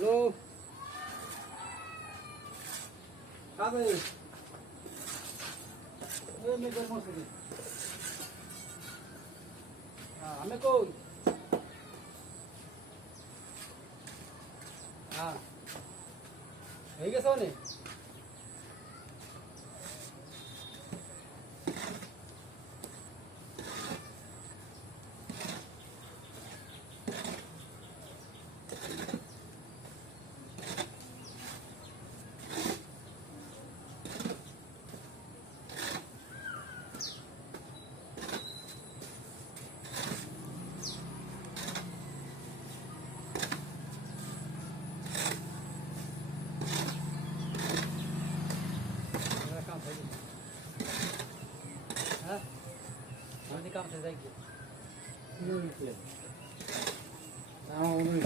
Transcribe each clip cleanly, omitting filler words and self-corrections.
Hello. Kहाँ गए? ये मैं कर मौसम है। हाँ हमें को। हाँ। यही कैसा होने?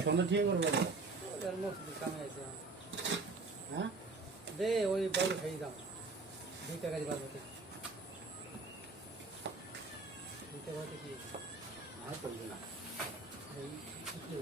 সন্ধ্যা ঠিক করবো হ্যাঁ দে ওই বলো খেয়ে দাও 2 টাকা দিবার মতো 2 টাকা হতে কি আর করবে না এই কি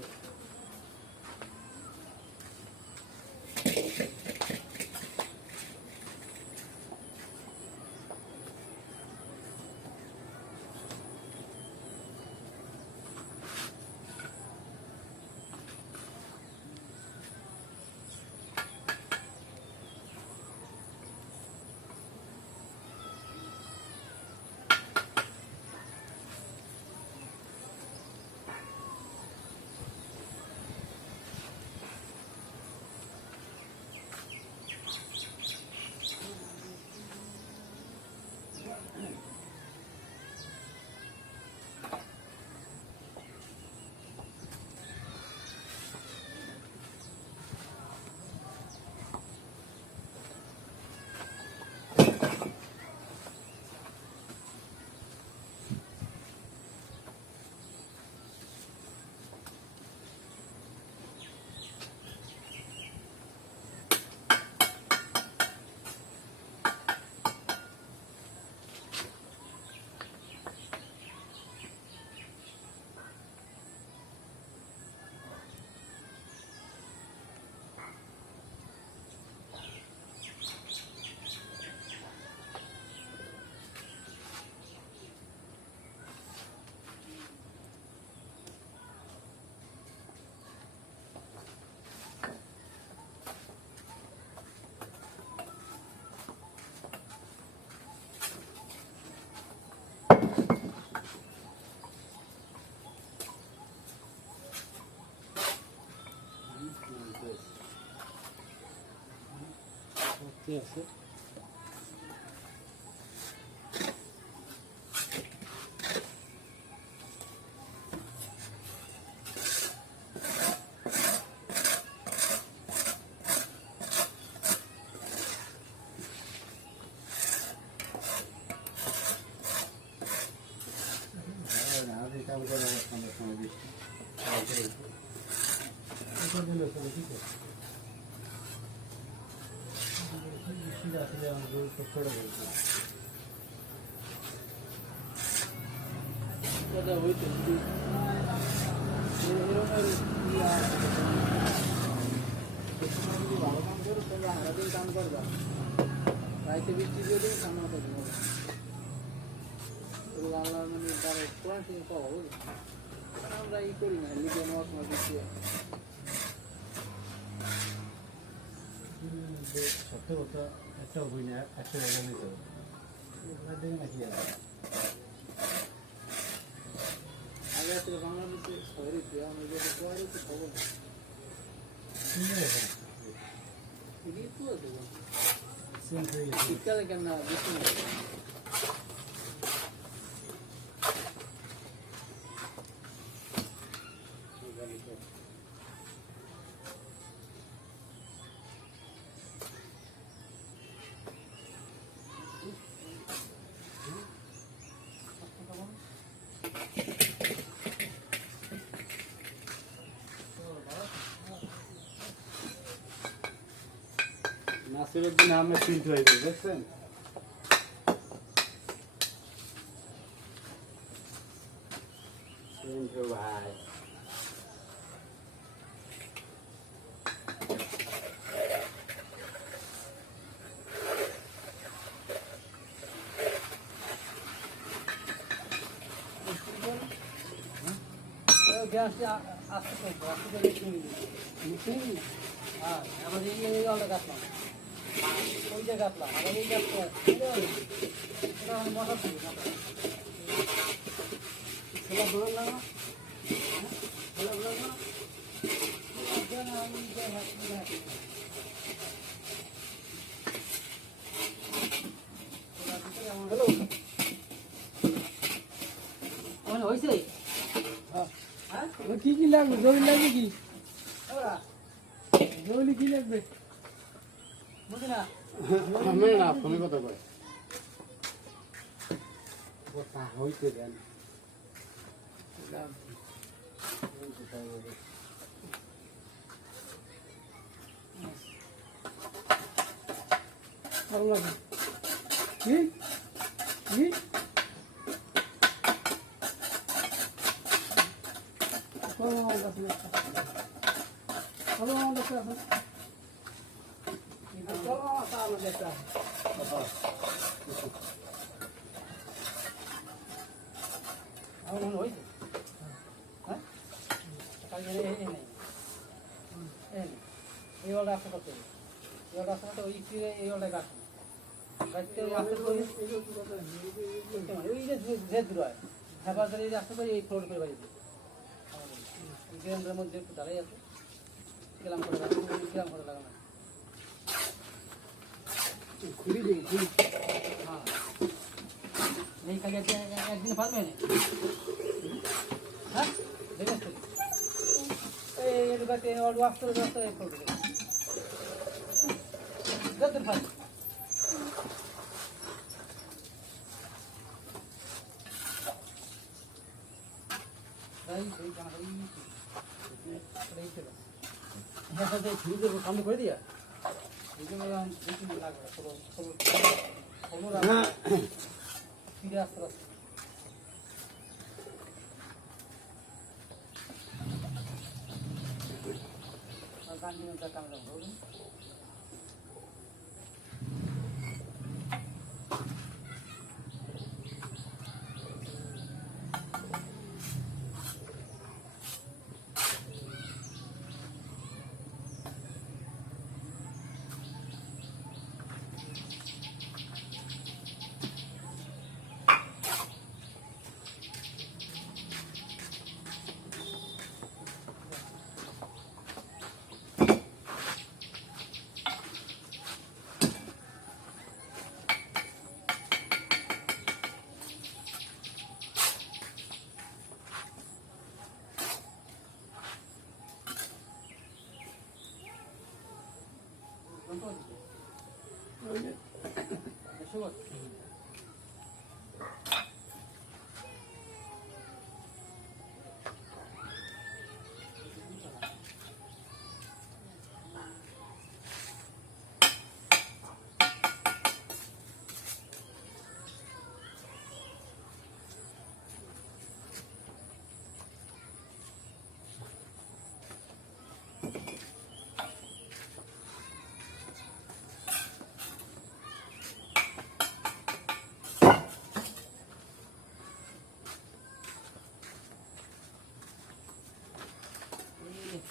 ঠিক আছে কাম করা সময় বৃষ্টি আসলে আমাদের ছোট এটা হইতে এরকমের ইয়া যদি ভালো কাম করো তবে সারাদিন কাম করবা রাইতে বৃষ্টি দিয়ে দেবে কামনা করবে আল্লাহ মানে তার কোরআন থেকে পাওয়া বুঝলি আমরা ই করি না লিখে নেওয়ার সময় বৃষ্টি সত্য কথা একটা বই না একটা জায়গা নিতে হবে দিন নাকি আগে থেকে বাংলাদেশে শহরে দেওয়া আমাদের কোয়ারে তো খবর এদিকে তো দেবো শীতকালে কেন বেশি নাসিরউদ্দিন আহমেদ প্রিন্ট হয়ে গেছে দেখছেন প্রিন্ট ভাই গ্যাসটা আসতে করবো আসতে করে হ্যাঁ আবার এই আলাদা কাটলাম ওইটা কাটলাম আবার এই কাটতে এটা আমি মশা দিই সেটা ধরে না ভালো ভালো না আমি হ্যালো আমার হয়েছে হ্যাঁ কি কি লাগবে জমি লাগবে কি জমি কি লাগবে বুঝি না আমি না ফোনে কথা কয় কথা হইতে দেন কি কি গ্রামের মধ্যে একটু দাঁড়াই আছে গেলাম করে গেলাম করে লাগানো খুলি দিই খুলি হ্যাঁ এই খালি একদিনে পারবে না হ্যাঁ দেখেন তো এই বাড়িতে ওয়াশ করে ব্যবস্থা করবে যত পারবে সামনে করে দিয়া ফিরে আসতে পারছি গান্ধী কামড়া বলুন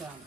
কাম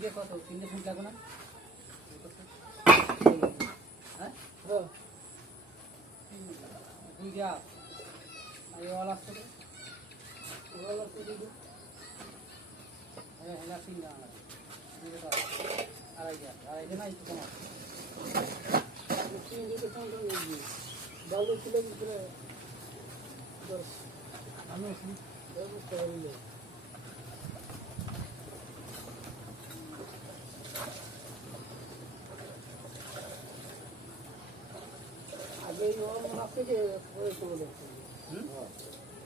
ইয়ে কত 3 ফুট লাগবে না হ্যাঁ দুই যা আর এই ওয়ালা আছে ওয়ালা আছে দিদি হ্যাঁ হ্যাঁ তিন যা আড়াই যা না একটু কম তিন দিকে কাউন্ট হয়ে গেছে ডালে ছিল ভিতরে আমি ব্যবস্থা করিলে আগে ওর মনে আছে যে পরে চলে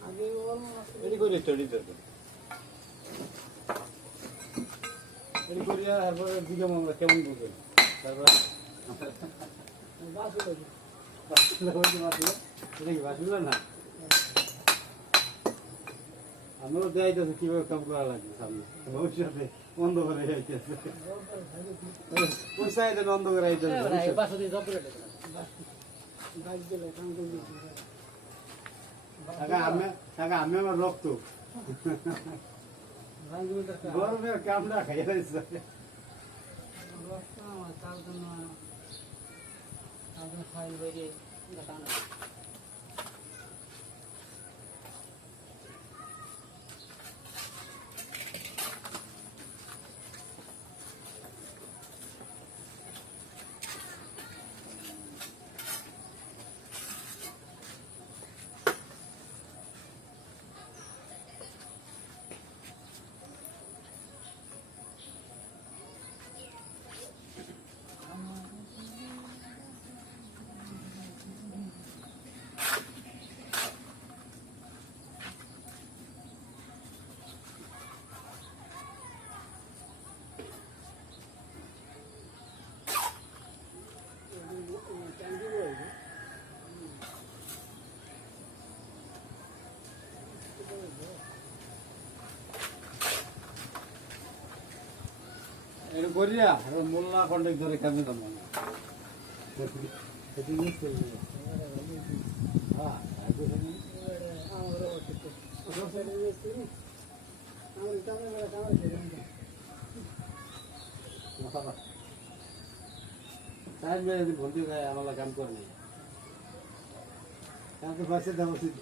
আগে ওর মনে আছে রেডি করে স্টাডি করবে রেডি করিয়া তারপরে দিকে মন কেমন বুঝবে তারপর বাস হলো বাসুলা না আমরাও যাইতেছে কিভাবে কাম করা লাগবে সামনে ভবিষ্যতে অন্ধকারে যাইতেছে কোন সাইডে অন্ধকারে যাইতেছে বাস দিয়ে জব করে বাস দিলে কাম করে টাকা আমি আমার রক্ত গরমের কামটা খাইয়া দিচ্ছে ফাইল বাইরে দেখানো এটা করিয়া মোল্লা কন্টেক্ট ধরে কাজে যাবো ভর্তি খায় আমার কাম করে নেই কাউকে বাসে দেওয়া উচিত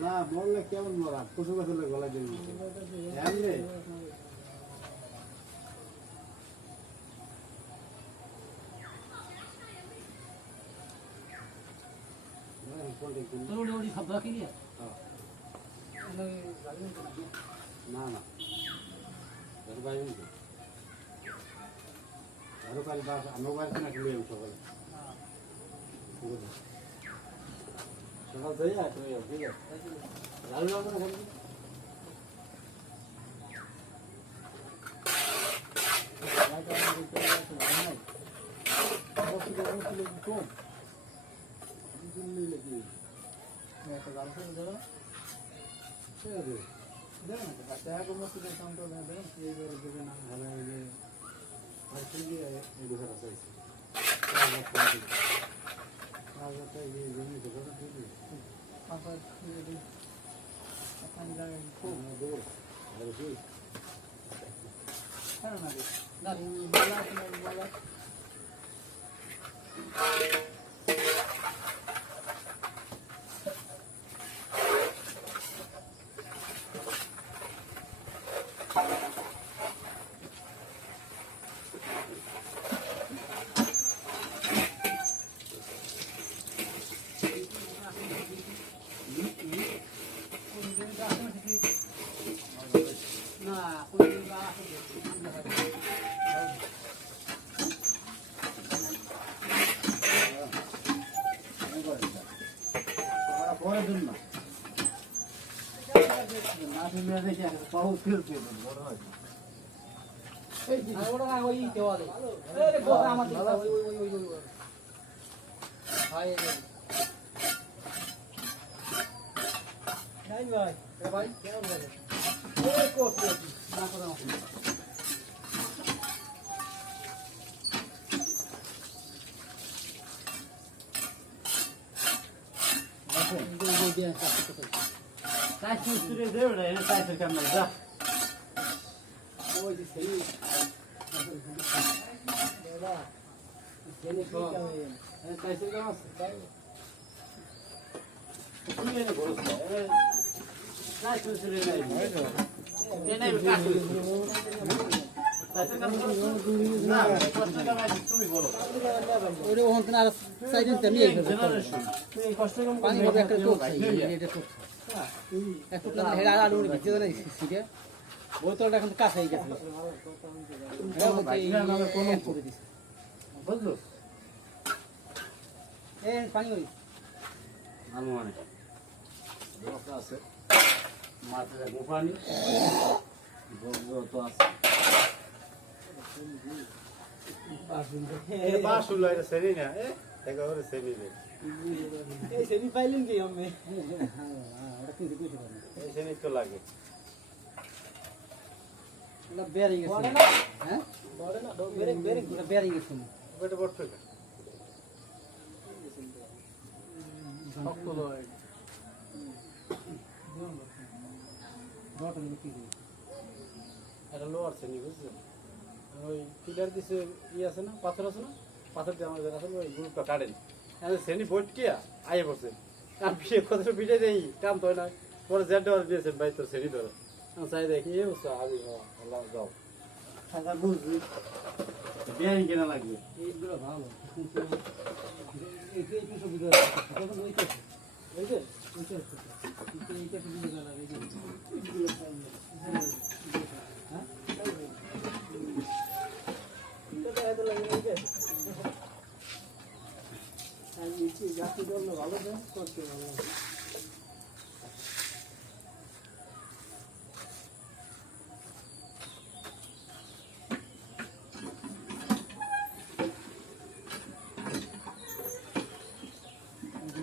না মরলে কেমন মরা পশু গাছের গলা দিয়ে না না আরো কাল বাস আমরা বাড়িতে না কিনে সকালে সকাল থেকে ঠিক আছে লালু আমরা জন্য না ফেলে দেখে পাও ফেলতে বড় হয় আর ওটা না ওই দেওয়ালে আরে বড় আমার দিকে ওই ভাই নাই ভাই এ ভাই কেমন লাগে ওই করতে না করে তাই সুস্থরে দেব রে তাই তো কেমন যা ওই যে সেই দাদা জেনে কি করে তাই তো কেমন আছে তাই তুমি এনে বড় তাই সুস্থরে নাই কেনাই কাজ না কষ্ট কামাই তুমি বলো ওরে ওখান থেকে আর সাইডে তেমনি এই তুমি কষ্ট কম পানি হবে একটা চোখ এটা চোখ একটু না হেরা আর উনি ভিজে না সিটে বোতলটা এখন কাছে হয়ে গেছে এটা হচ্ছে এই কোন করে দিছে বুঝলো এই পানি ওই আলু মানে দোকা আছে মাত্রা গোপানি গোগো তো আছে এ বাসুল এটা সেরি না একেবারে সেরি রে এই সেমি পাইলেন কি আমি ওটা কিন্তু কিছু করে এই সেরি তো লাগে না বেরিয়ে গেছে হ্যাঁ বড় না বেরিয়ে ওটা বেরিয়ে গেছে ওটা বড় থেকে শক্ত লয় বড় কি এটা লোয়ার সেরি বুঝছো ওই পিলার দিছে আছে না পাথর দিয়ে আমাদের আসলে ওই গ্রুপটা কাটেন সেনি বইট কিয়া আইয়ে পড়ছে আর বিয়ে কত বিটে দেই কাম তো না পরে জেড ডর দিয়েছেন ভাই তোর সেরি ধরো আমি চাই দেখি এ উস্তা আমি আল্লাহ যাও টাকা বুঝবি বিয়ানি কেনা লাগবে এইগুলো ভালো এই কি কিছু বুঝা তখন ওইটা ওইটা ওইটা এইটা কি বুঝা লাগে হ্যাঁ এটা এত লাগে ওইটা আর এই যে জাতি দল ভালো দেন করতে ভালো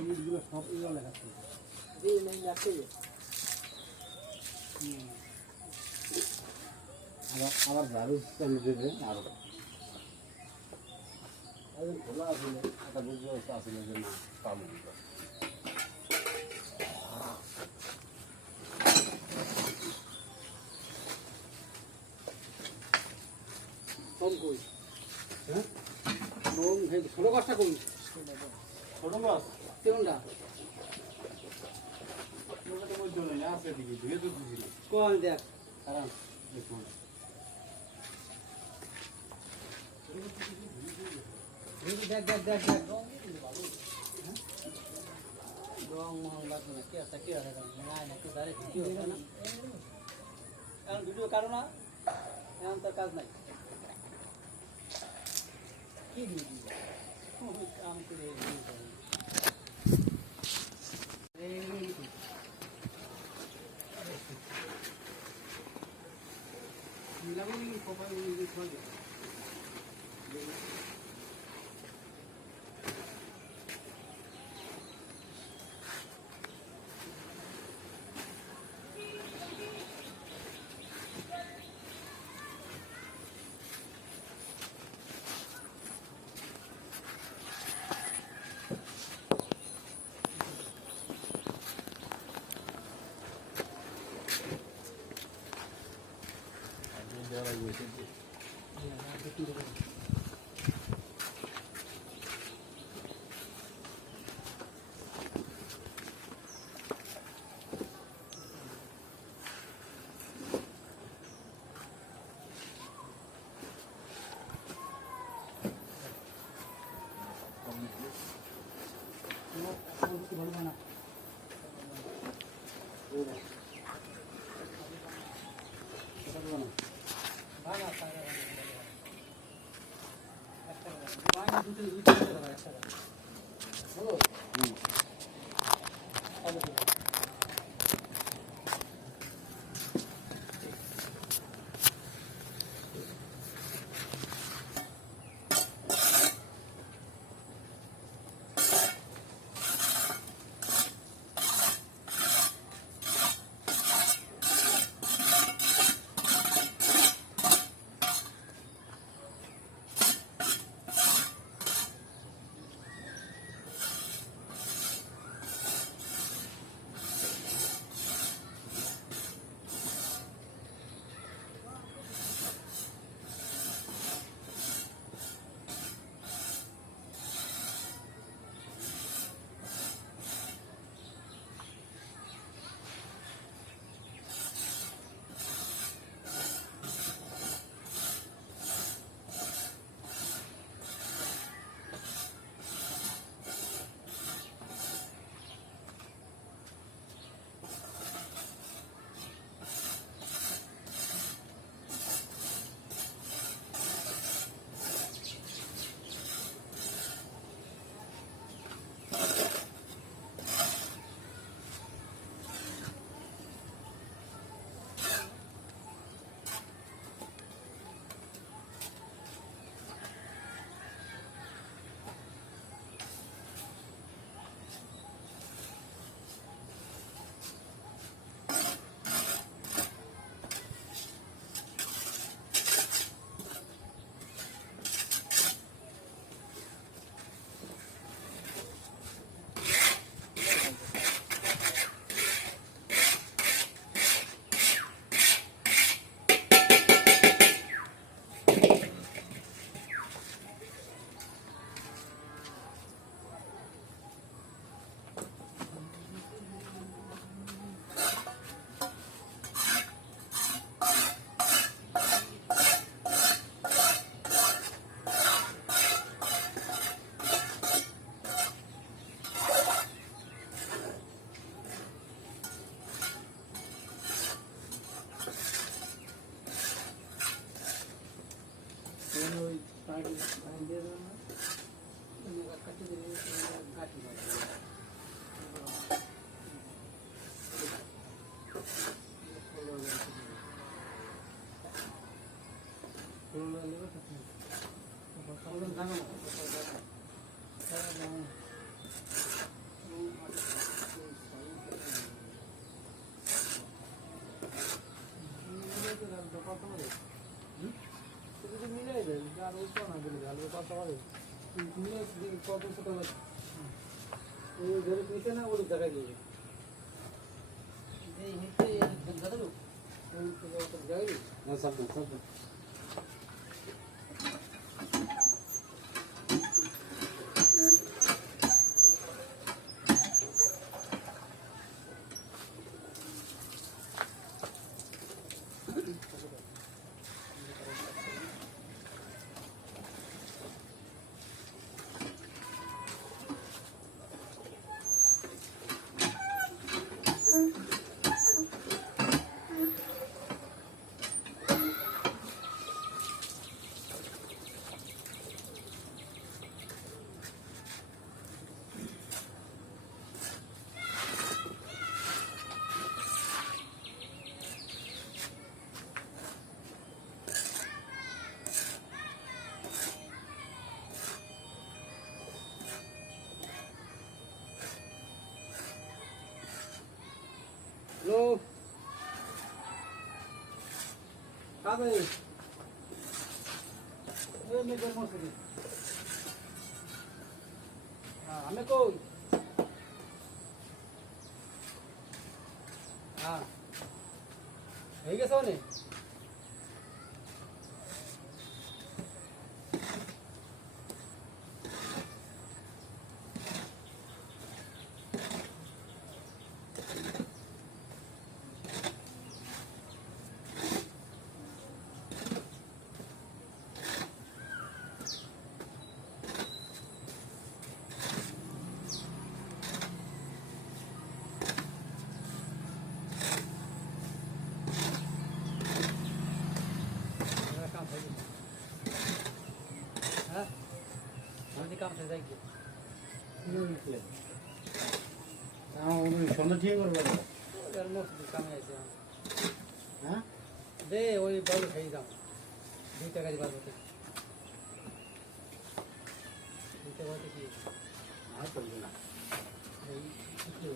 এইগুলো সব ইয়া লেখা আছে জি নাই আছে আবার দারু চালু দেবে আর খোলা আছে একটা বুঝতে আসলে যে না পাবো কম কই হ্যাঁ কম হে ছোট কষ্ট কই ছোট মাছ কোনটা ওটা বলছো না আছে দিকে ধুয়ে তো দিবি কোন দেখ কারণ দেখুন দেখ দেখ দেখ দেখ রং মহল লাগবে না কে আছে না না তো দাঁড়ে ভিডিও হবে না এখন ভিডিও কারো না এখন তো কাজ নাই কি ভিডিও কাম করে Hello. Kहाँ गए? मैं घर में से। हाँ, हमें को। हाँ। यही कैसा होने? काम से जाएगी সন্ধ্যা ঠিক করবে ওটার মসজিদ কামে আছে হ্যাঁ দে ওই বল খেয়ে যাও 2 টাকা দিবার মতো 2 টাকা হতে কি আর করবে না এই কিছু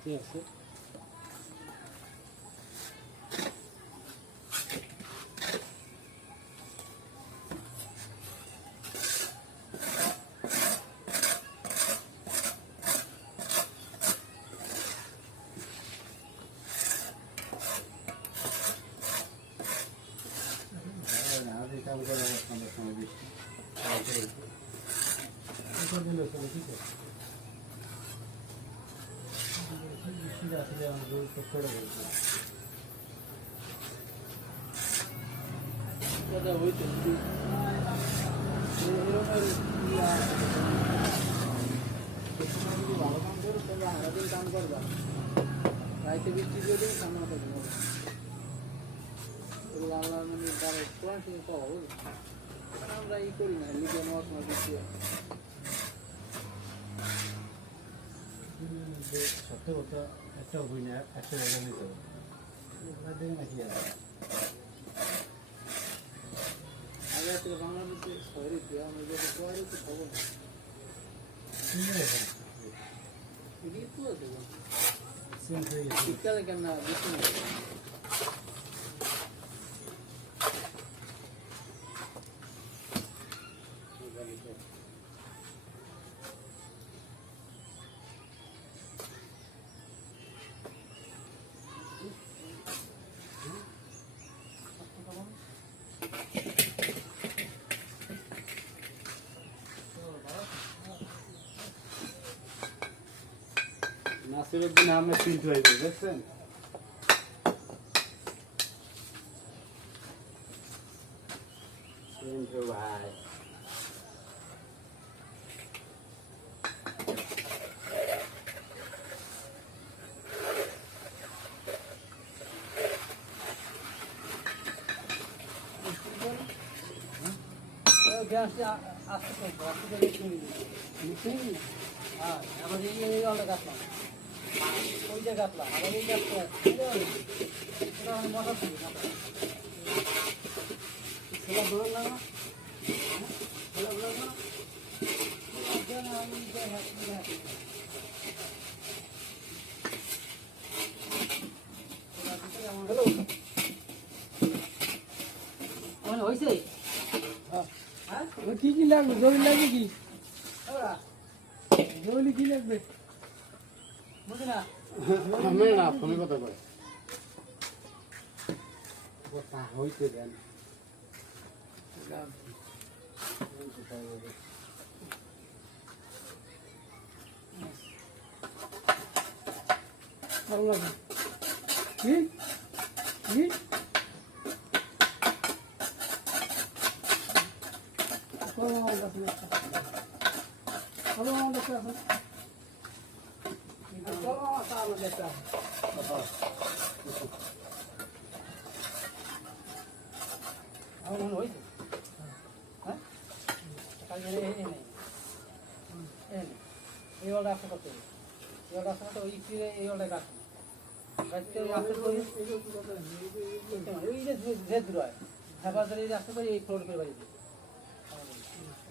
ঠিক আছে কাম করা সময় বেশি আসলে আমাদের করে বলছি ওটা হইতো ভালো কাম করো তবে সারাদিন কাম করবা রাইতে বৃষ্টি দিয়ে সামনে করবো ওগুলো আল্লাহ মানে তার কোরআন শুনে তো হবে আমরা ই করি না লিখে নেওয়ার সময় বৃষ্টি সত্য কথা একটা হই না একটা জায়গা নিতে হবে নাকি আগে থেকে বাংলাদেশে শহরে দেওয়া আমরা যদি শহরে তো খবর এদিকে তো দেবো শীতকালে কেন বেশি না নাসিরউদ্দিন আহমেদ চিন্টু হয়ে গেছে দেখছেন চিন্টু ভাই গ্যাসটা আসতে করবো আসতে করে হ্যাঁ আবার এই অলটা কাটলাম ওইটা কাটলাম আবার এই কাটতে ওটা আমি মশা থাকি না সেটা ধরে না সেটা ধরে না হ্যালো হয়েছে কি কি লাগবে জরুরি লাগবে কি জরুরি কি লাগবে বুঝি না আমি না ফোনে কথা বল কথা হইতে দেন ভালো লাগে কি কি ভালো আছে ভালো আছে আমার মনে হয়েছে হ্যাঁ কালকে এই ওটা আসতে করতে এই ওটা আসতে ওই ফিরে এই ওটা গাছ গাছতে আসতে করি ওই যে জেদ রয় হেফাজত এই আসতে করি এই ফ্লোর করে বাড়ি দিই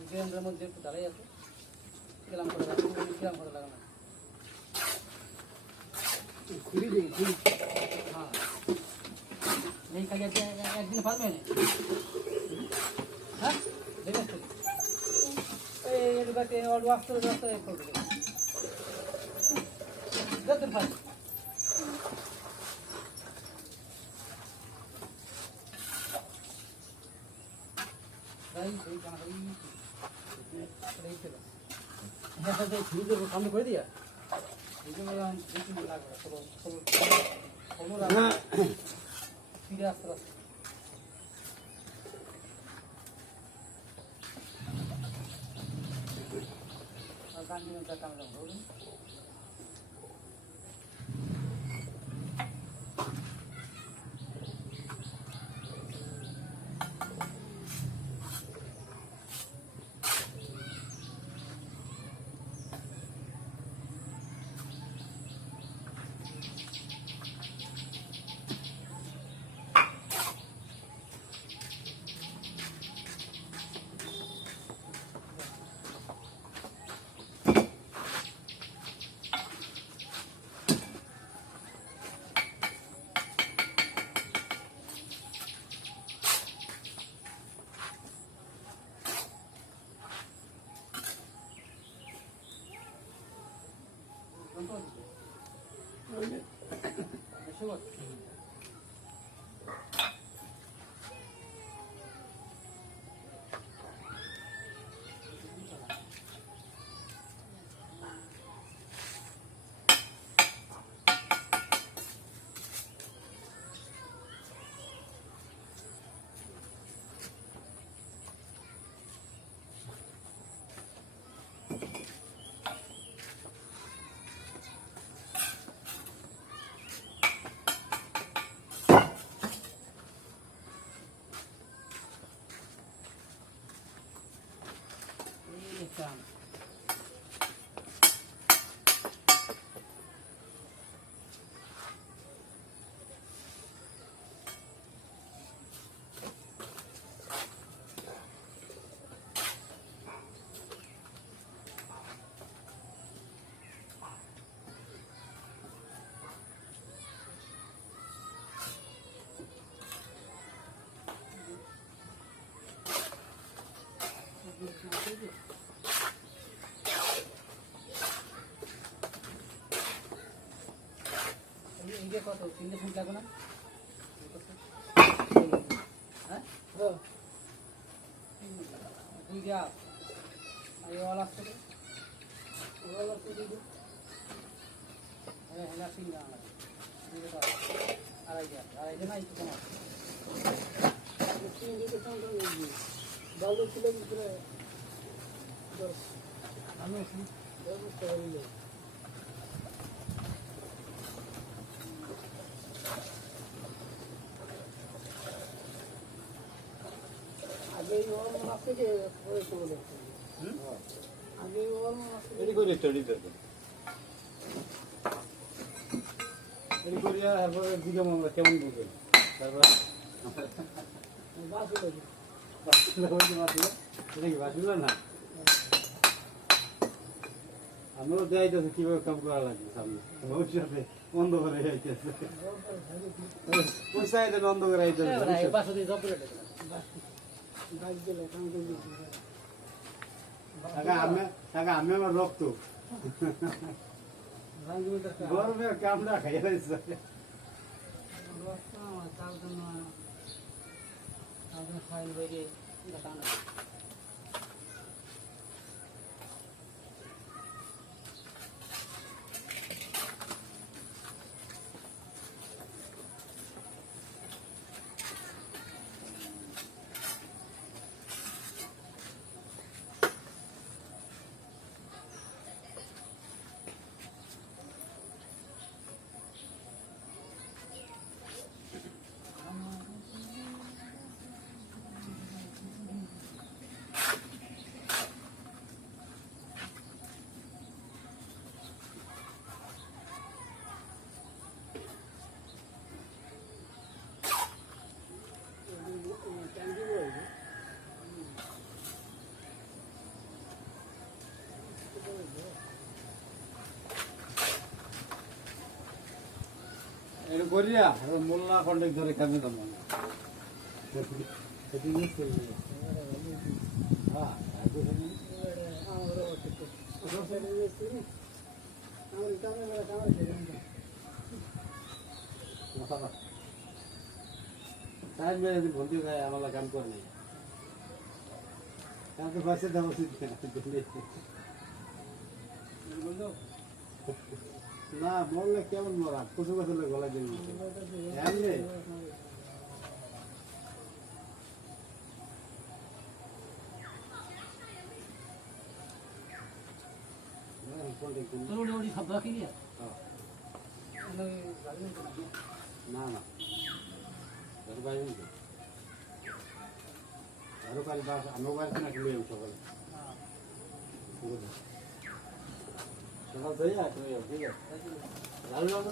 গ্রামের মধ্যে একটু দাঁড়াই আছে কিরাম করে লাগানো খুবই দিই খুবই হ্যাঁ এই খালি একদিন পারবে না হ্যাঁ দেখেন তো এই এদিকে ওর ওয়াক্ত এই ফটো দেখেন ভাই এই জানা এই চলো হ্যাঁ তো ফ্রিজের সামনে করে দিয়া এই যে আমি লাগবে খবর ফিরে আসতে গান দিন কাম বলুন কত 3 ফুট লাগবে না হ্যাঁ দুই যা এই ওয়ালা আছে ওয়ালা তো দিই হ্যাঁ হ্যাঁ সিং না আড়াই যা না একটু কম সিং দিতে কাউন্টার নেই বালু ছিল ভিতরে আমি ব্যবস্থা করিলে এটি করে স্টাডি করবে এটি করিয়া তারপরে দিকে আমরা কেমন বুঝবেন তারপর না আমরাও যাইতেছি কিভাবে কাম করা লাগবে সামনে ভবিষ্যতে বন্ধ করে যাইতেছে পয়সা বন্ধ করে যাইতেছে আমি আমার রক্ত গরমের কামড়া খাইয়া করিয়া মোল্লা কন্টেক্ট ধরে কামে দাম সেটি ইউজ করি হ্যাঁ টাইম মেরে বন্ধু খায় আমার কাম করে নাই কাম তো বাসে দেওয়া উচিত না মরলে কেমন মরা কচু কচুলে গলা দিয়ে এমনি না না আরো কাল বাস আমার বাড়িতে না কিলো সকালে সকাল থেকে ঠিক আছে লাল লাল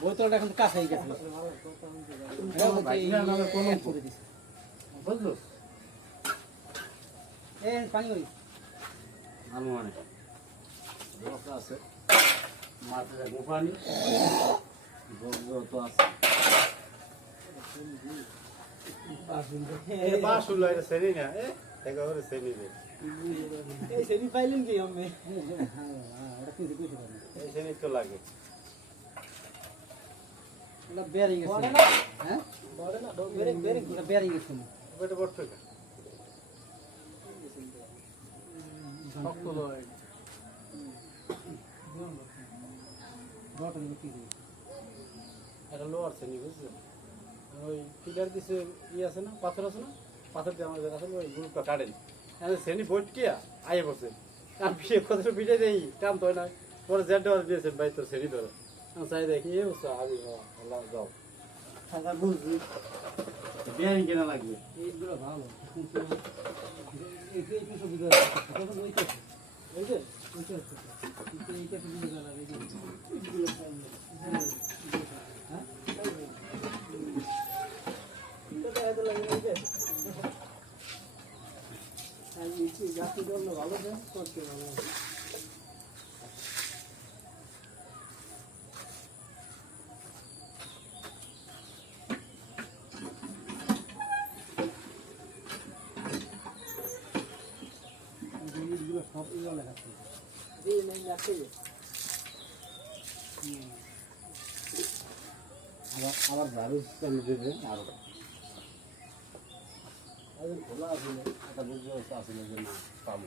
বোতলটা এখন কাছে হয়ে গেছে বুঝলো পানি করি আলু মানে আছে মাছের গোপানি তো আছে বাসুল এটা সেরি না একেবারে সেরি রে এই সেরি পাইলেন কি আমি হ্যাঁ ওটা কিছু কিছু এই সেরি তো লাগে ওটা বেরিং গেছে হ্যাঁ বড় না বেরিং ওটা বেরিং গেছে ওটা বড় থেকে শক্ত লয় বড় কি এটা লোয়ার শ্রেণী বুঝছেন ওই পিলার দিছে আছে না পাথর দিয়ে আমাদের আসলে ওই গ্রুপটা কাটেনি শ্রেণী বইটকিয়া আইয়ে পড়ছে আর বিয়ে কত পিঠে দেই কাম তো না পরে জেড দেওয়ার দিয়েছেন ভাই তোর শ্রেণী ধরে চাই দেখি এ বুঝছো আমি আল্লাহ যাও থাকা বুঝছি বিয়ারিং কেনা লাগবে এইগুলো ভালো ভালো করতে ভালো সব লেখা আবার ঝাড়ু চালু দেবে আরো খোলা আসলে একটা বুঝতে আসলে যে না পাবো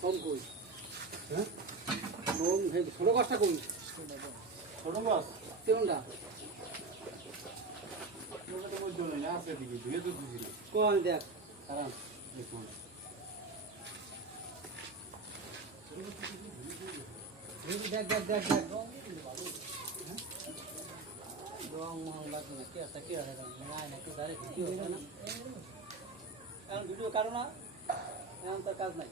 কম কই হ্যাঁ লোন ছোট গাছটা কই ছোট মাছ কেমনটা আছে দিকে ধুয়ে তো দিছিল কোন দেখ কারণ দেখুন দেখ দেখ দেখ দেখ রং মহল লাগবে না কি আছে কি আছে না না একটু দাঁড়িয়ে ভিডিও হবে না এখন ভিডিও কারো না এখন তার কাজ নাই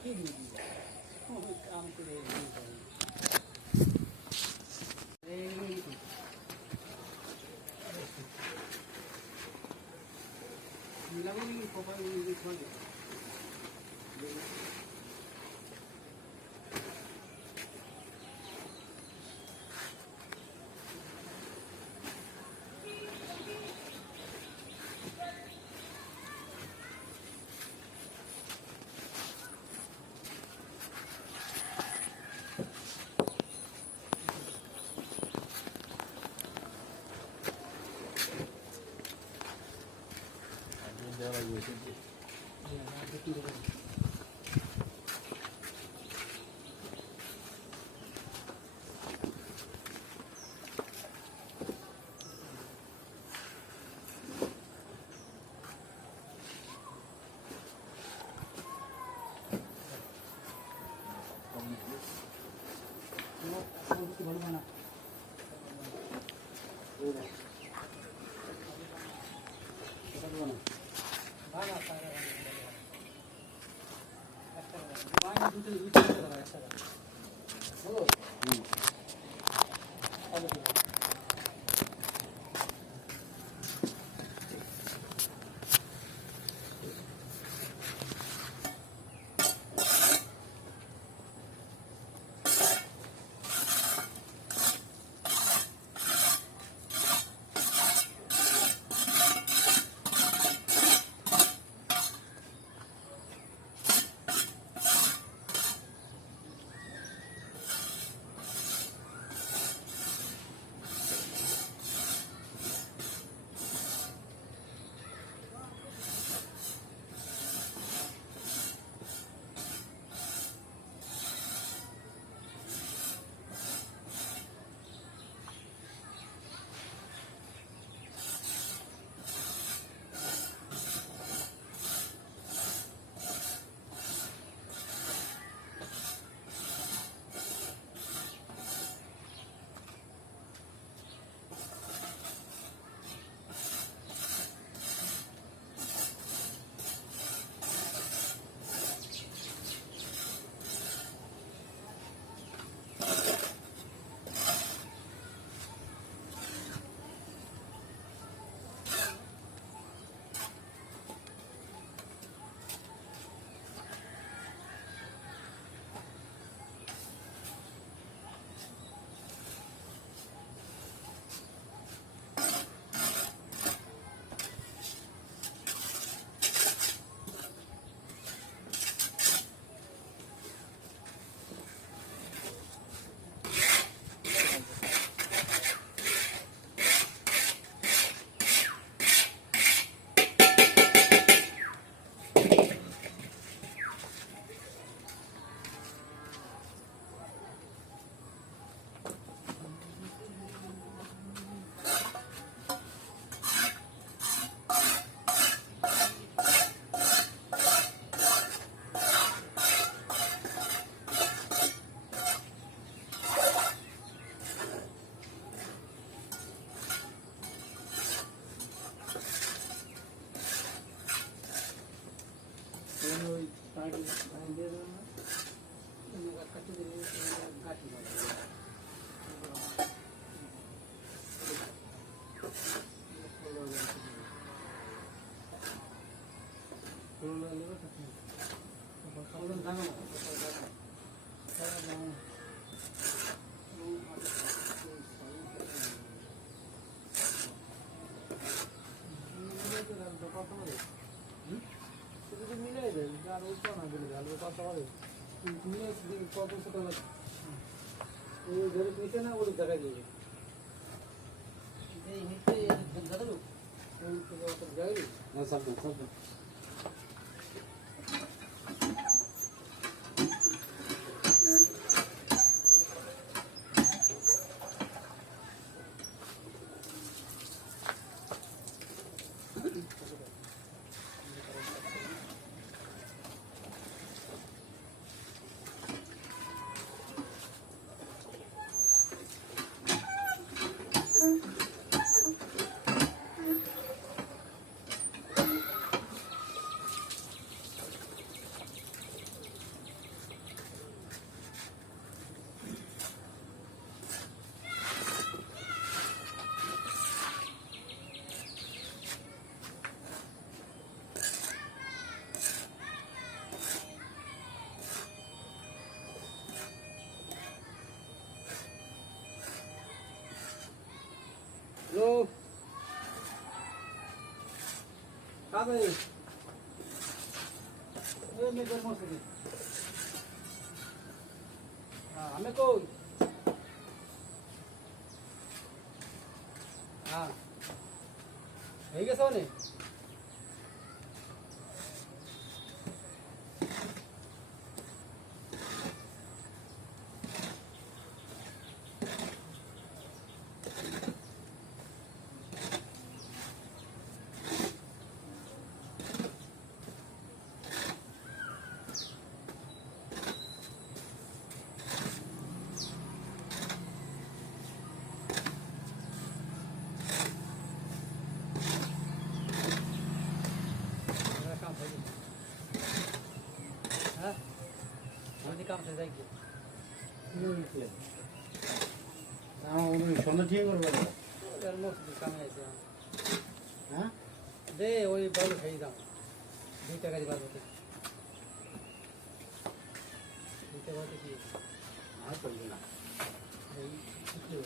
কি ভিডিও কাম করে মিলাবি কোপাই কোপাই বলবো না যদি মিলাই দেয় আর ওই তো না বলে ভালো কথা হবে মিলে কত টাকা ওই ধরে নিচে না ওই জায়গায় যাবে এই নিচে দাদা লোক ওই তো জায়গায় না সাবধান হ্যালো কাবে এই মেজর মসজিদ আমি কই হ্যাঁ হয়ে গেছে অনেক काम है हाँ हमारे काम से जाएगी সন্ধ্যা ঠিক করবে यार मोस्ट काम है ऐसे হ্যাঁ दे वही बालू खाई जाओ 2 টাকা দি বাদ হতে 2 টাকা হতে কি আর করবে না এই কিছু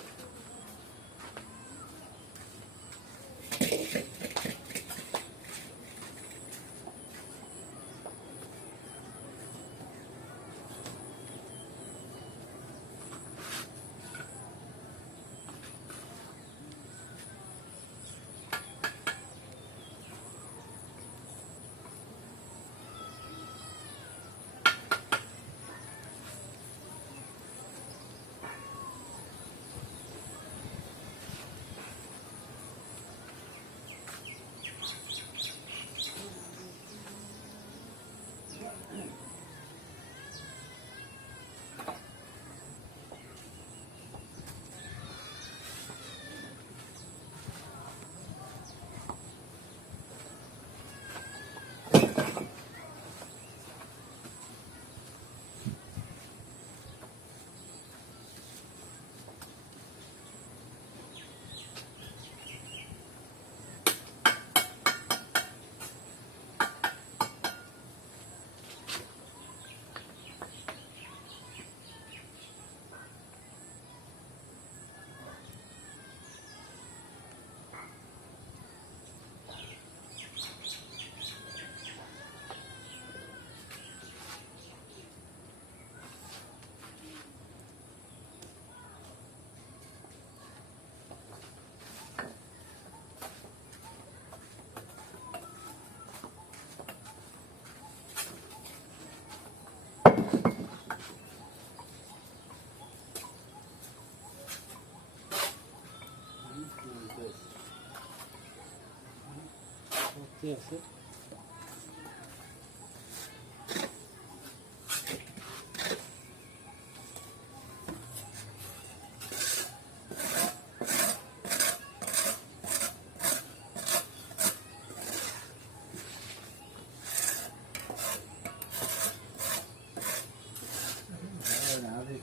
ঠিক আছে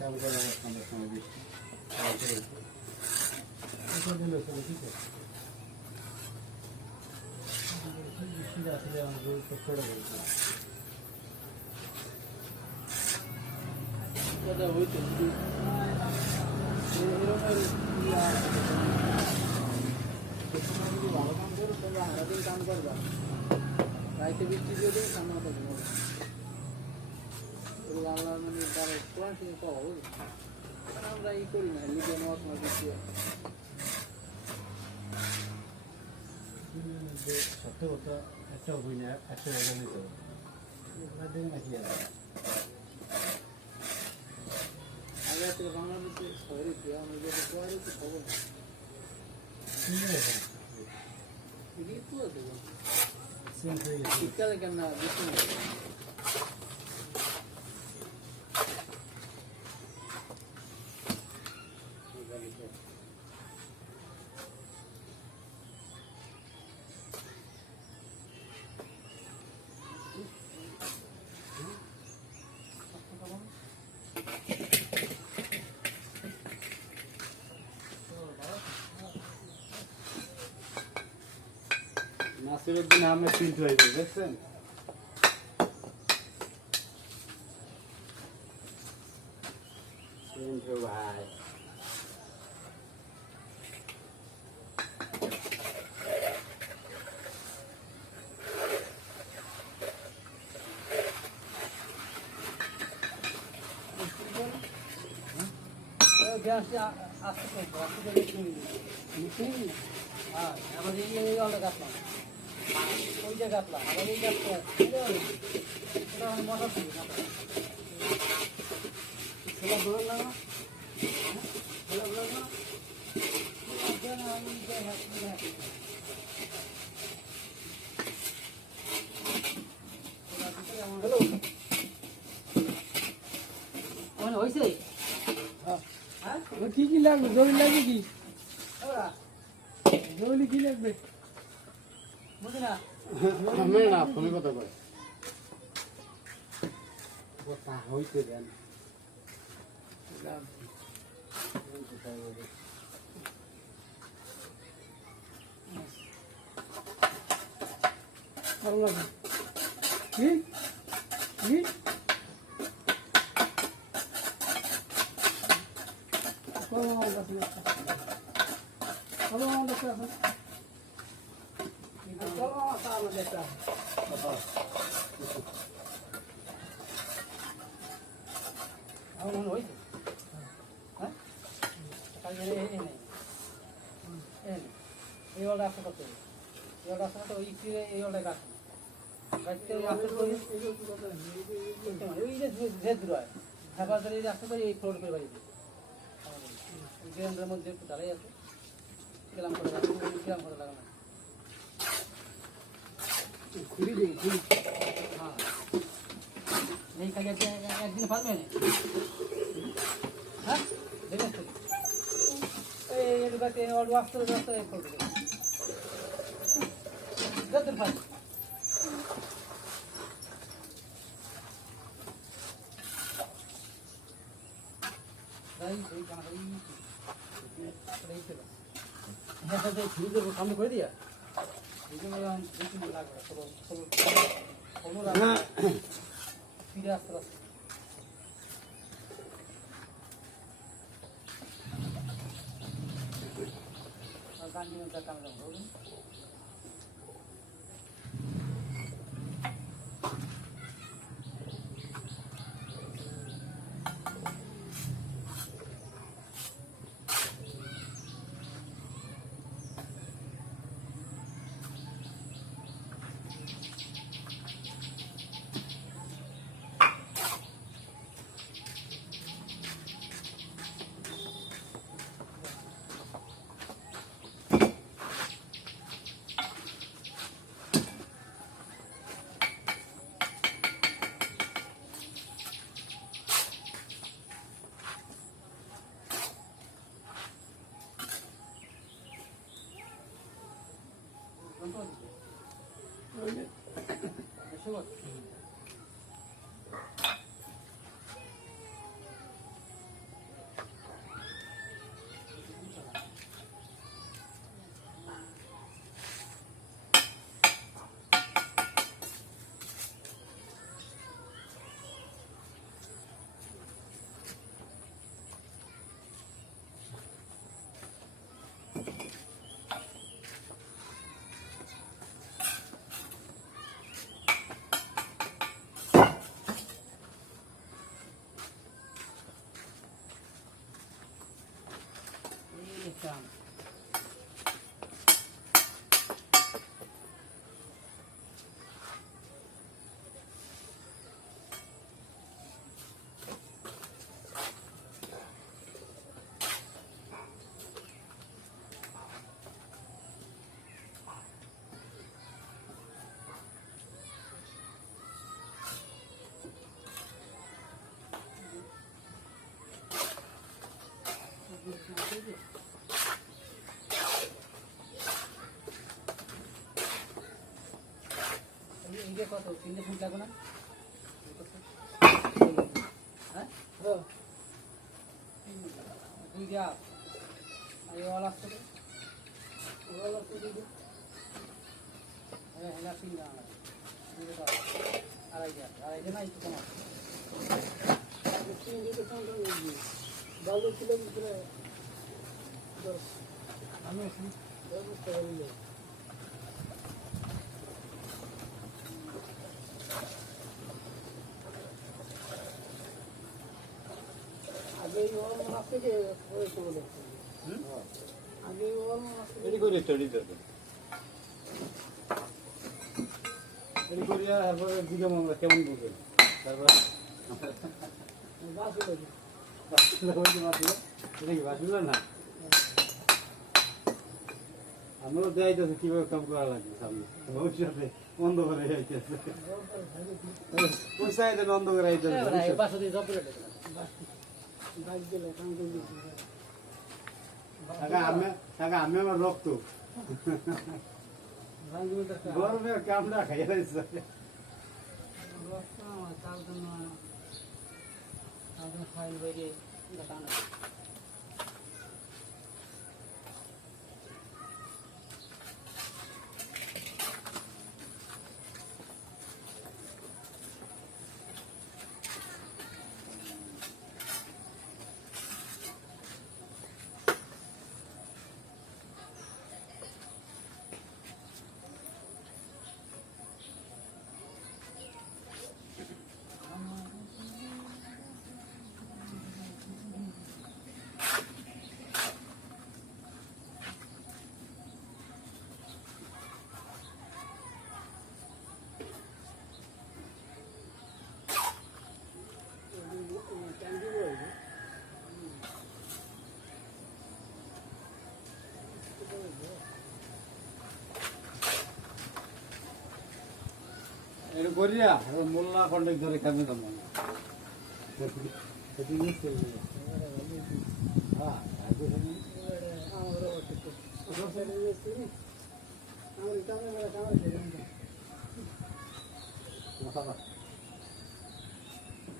কাম করা আমাদের সময় বেশি এটা দিলে চলে ঠিক আছে আসলে আমাদের ছোট বলছি কথা হইতো ভালো কাম করো তবে আলাদা কাম করবা রাইতে বৃষ্টি দিয়ে দেবে সামনে মতো ঘুমাবো ওগুলো আল্লাহ মানে তার কোরআন থেকে পাওয়া বুঝলি আমরা ই করি না লিখে নেওয়ার সময় বৃষ্টি হয় সত্য কথা একটা হই না একটা জায়গা নিতে হবে দিন নাকি আগে থেকে বাংলাদেশে শহরে কি আমরা যেটা পড়া হচ্ছে খবর ঋতু আছে শীতকালে কেন না বৃষ্টি নেই নাসিরউদ্দিন আহমেদ চিন্টু হয়ে গেছে দেখছেন চিন্টু ভাই গ্যাসটা আসতে করবো আসতে করে কিনে হ্যাঁ আবার এই অলটা কাটলাম ওইটা কাটলাম আবার এই কাটতে এটা মশা ছিল সেটা ধরুন না হ্যালো হয়েছে কি কি লাগবে দড়ি লাগবে কি দড়ি কি লাগবে বুঝি না আমি না ফোনে কথা কয় কথা হইতে দেন ভালো লাগবে কি কি ভালো আমাদের কাছে আমার মনে হয়েছে হ্যাঁ এই অলটা আসতে করতে হবে এই অলটা আসতে করতে ওই ফিরে এই অলটা কাটবে কাটতে আসতে করে ওই যে ধীরে ধীরে হয় খাবার ধরে আসতে পারি এই ফ্লোর করে বাড়ি গ্রামের মধ্যে একটু দাঁড়াই আছে কিরাম করে কিরাম করে লাগানো ঘুরি দিই ঘুরি হ্যাঁ এই কাজে একদিন পারবে না হ্যাঁ দেখেন তো এই এডুকাতে অল্প আসতে আসতে করবে যতদিন পারবে সামনে করে দিয়া ফিরে আসতে আসতে গান কামড়া বলুন এইটা কত 3 ফুট লাগবে না হ্যাঁ হ্যাঁ 2 যা আর এই ওয়াল আসছে ওগুলো তো দিবি হ্যাঁ হ্যাঁ সিং না আড়াই না একটু কম তিন দিকে কাউন্টার দিবি বালু কিলো ভিতরে 10 আমি এখন ব্যবস্থা করিলে আগে ওর মাছ থেকে হয়েছে বলে আগে ওর মাছ থেকে এটি করে তৈরি দেবে এটি করিয়া তারপরে দিকে মঙ্গলা কেমন বুঝবেন তারপর বাস হলো এটা কি বাসিল না আমরাও দেখাইতেছি কিভাবে কাম করা লাগবে সামনে ভবিষ্যতে বন্ধ করে যাইতেছে পয়সা আইতে বন্ধ করে যাইতেছে এই পাশে দিয়ে জব করে বাইক দিলে কাউন্টার দিবি টাকা আমি আমার রক্ত রাঙ্গুলটা গরমের কামড়া খাইয়া দিচ্ছে কাল জন্য ফাইল বাইরে লাগানো এটা করিয়া মোল্লা কন্টেক্ট ধরে খাবে তো মনে হ্যাঁ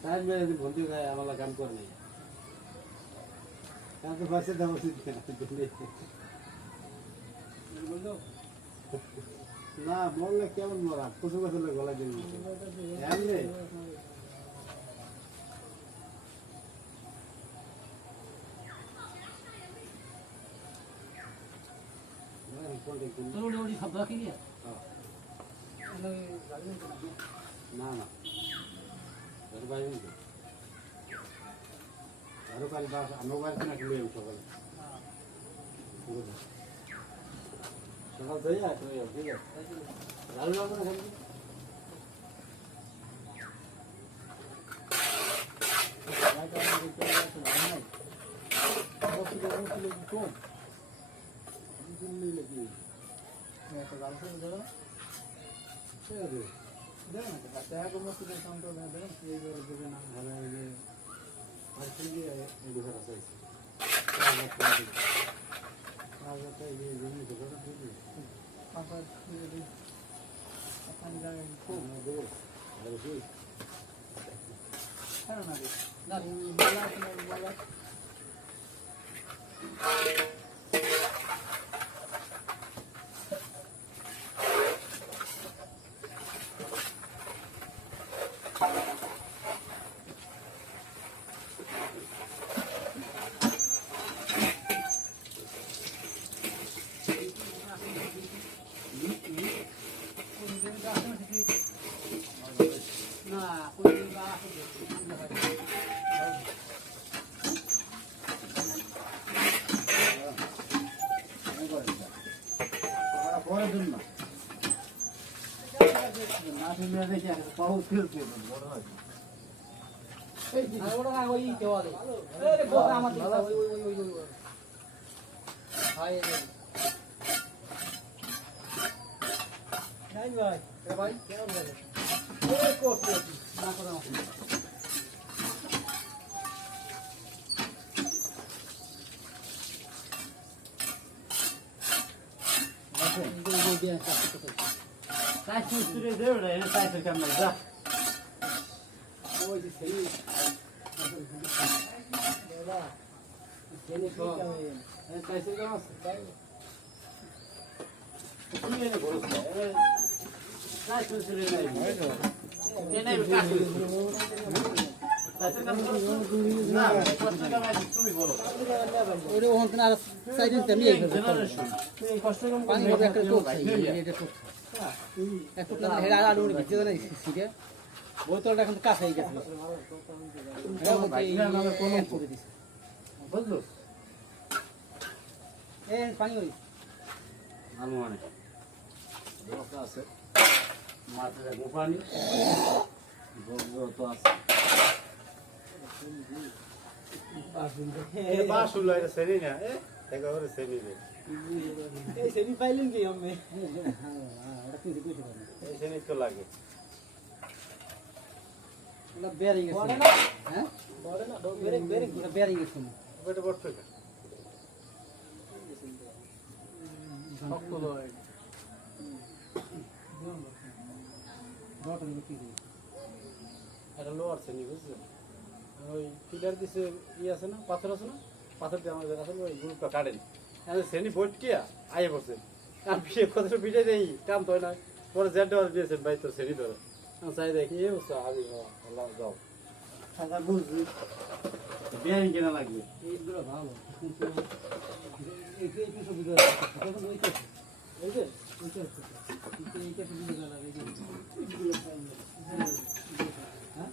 টাইম মেরে বলতে যায় আমার কাম করে নাই কাম তো বাসে দেওয়া উচিত না বললে কেমন মরা পশু পাখি গলা দিয়ে এমনি তোর ওই শব্দ কি দিয়ে না না বাইরে আরো কাল বাস আমার বাড়িতে না কিনে সকালে সকাল যাই আর ঠিক আছে লাল লাল করে খাবি না কোন বা পরে দিন না না শুনে দেখি পাউ ফিরতে বড় হয় আর ওটা ওই দেওয়ালে আরে গোটা আমার ওই ওই ওই ওই ভাই নাই ভাই ভাই কেমন লাগে ওই করতে না করে দিয়ে কাজ করতে তাই সুরে দে ওরে তাই তো কেমন যা ওই যে সেই দাদা সেই কি কামে তাই সে কেমন আছে তুমি এনে বলছ তাই সুরে নাই এনে কাজ না কষ্ট কামাই তুমি বলো ওরে ওখান থেকে আর সাইড দিতে আমি এই এই কষ্ট কাম পানি হবে একটা টোপ এটা টোপ একটু না হেরা আর উড়ে ভিজে না সিটে বোতলটা এখন কাছে হয়ে গেছে এটা বলতে এই কোন করে দিছে বুঝলো এই পানি ওই আলু মানে ব্যবস্থা আছে মাছের গোপানি তো আছে এ বাস হলো এটা সেরি না একেবারে সেরি রে এই সেনি পাইলেন কি আমি হ্যাঁ ওটা কি দিতে পারে এই সেরি তো লাগে ওটা বেরিং গেছে হ্যাঁ বড় না বেরিং ওটা বেরিং গেছে ওটা বড় থেকে শক্ত লয় বড় কি এটা লোয়ার সেরি বুঝছো ওই পিলার দিছে আছে না পাথর দিয়ে আমাদের আসলে ওই গ্রুপটা কাটেনি সেনি বটকিয়া আইয়ে পড়ছে আর বিয়ে কতটা পিঠে দেই কাম তো হয় না পরে জেড দেওয়ার দিয়েছেন ভাই তো সেরি ধরে আমি চাই দেখি এ বুঝছো আমি আল্লাহ যাও সাদা বুঝি বিয়ারিং কেনা লাগবে এইগুলো ভালো কিন্তু এই যে কিছু বুঝা তখন ওইটা এই যে ওইটা কিন্তু এইটা তো বুঝা লাগে এই যে হ্যাঁ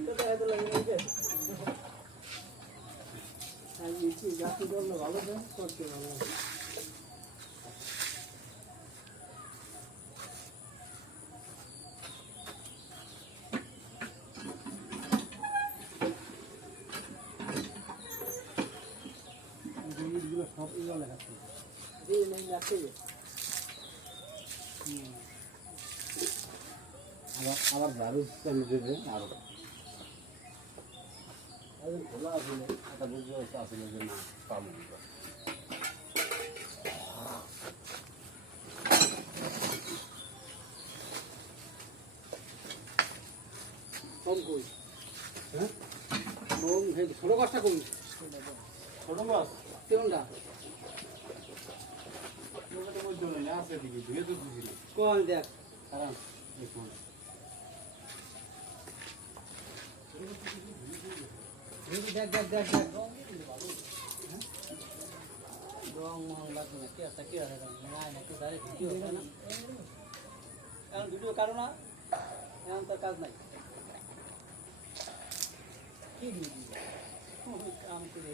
এটা এত লাগে এই যে আর এই যে জাতি দল ভালো দেন করতে ভালো জিনিসগুলো সব এগুলো লেখা আছে এই নেই আছে আবার দারু চালু দেবে আরো খোলা আসলে একটা বুঝতে আসলে যে না পাবো কম কই হ্যাঁ কম হে ছোট গাছটা কই ছোট মাছ কেমনটা ওটা বলছো না আছে দিকে ধুয়ে তো দিছিল কোন দেখ কারণ দেখুন দেখ দেখ দেখ দেখ রং মহল লাগবে না কি আছে না না তো দাঁড়িয়ে ভিডিও হবে না এখন ভিডিও কারো না এখন তার কাজ নাই কি ভিডিও কাম করে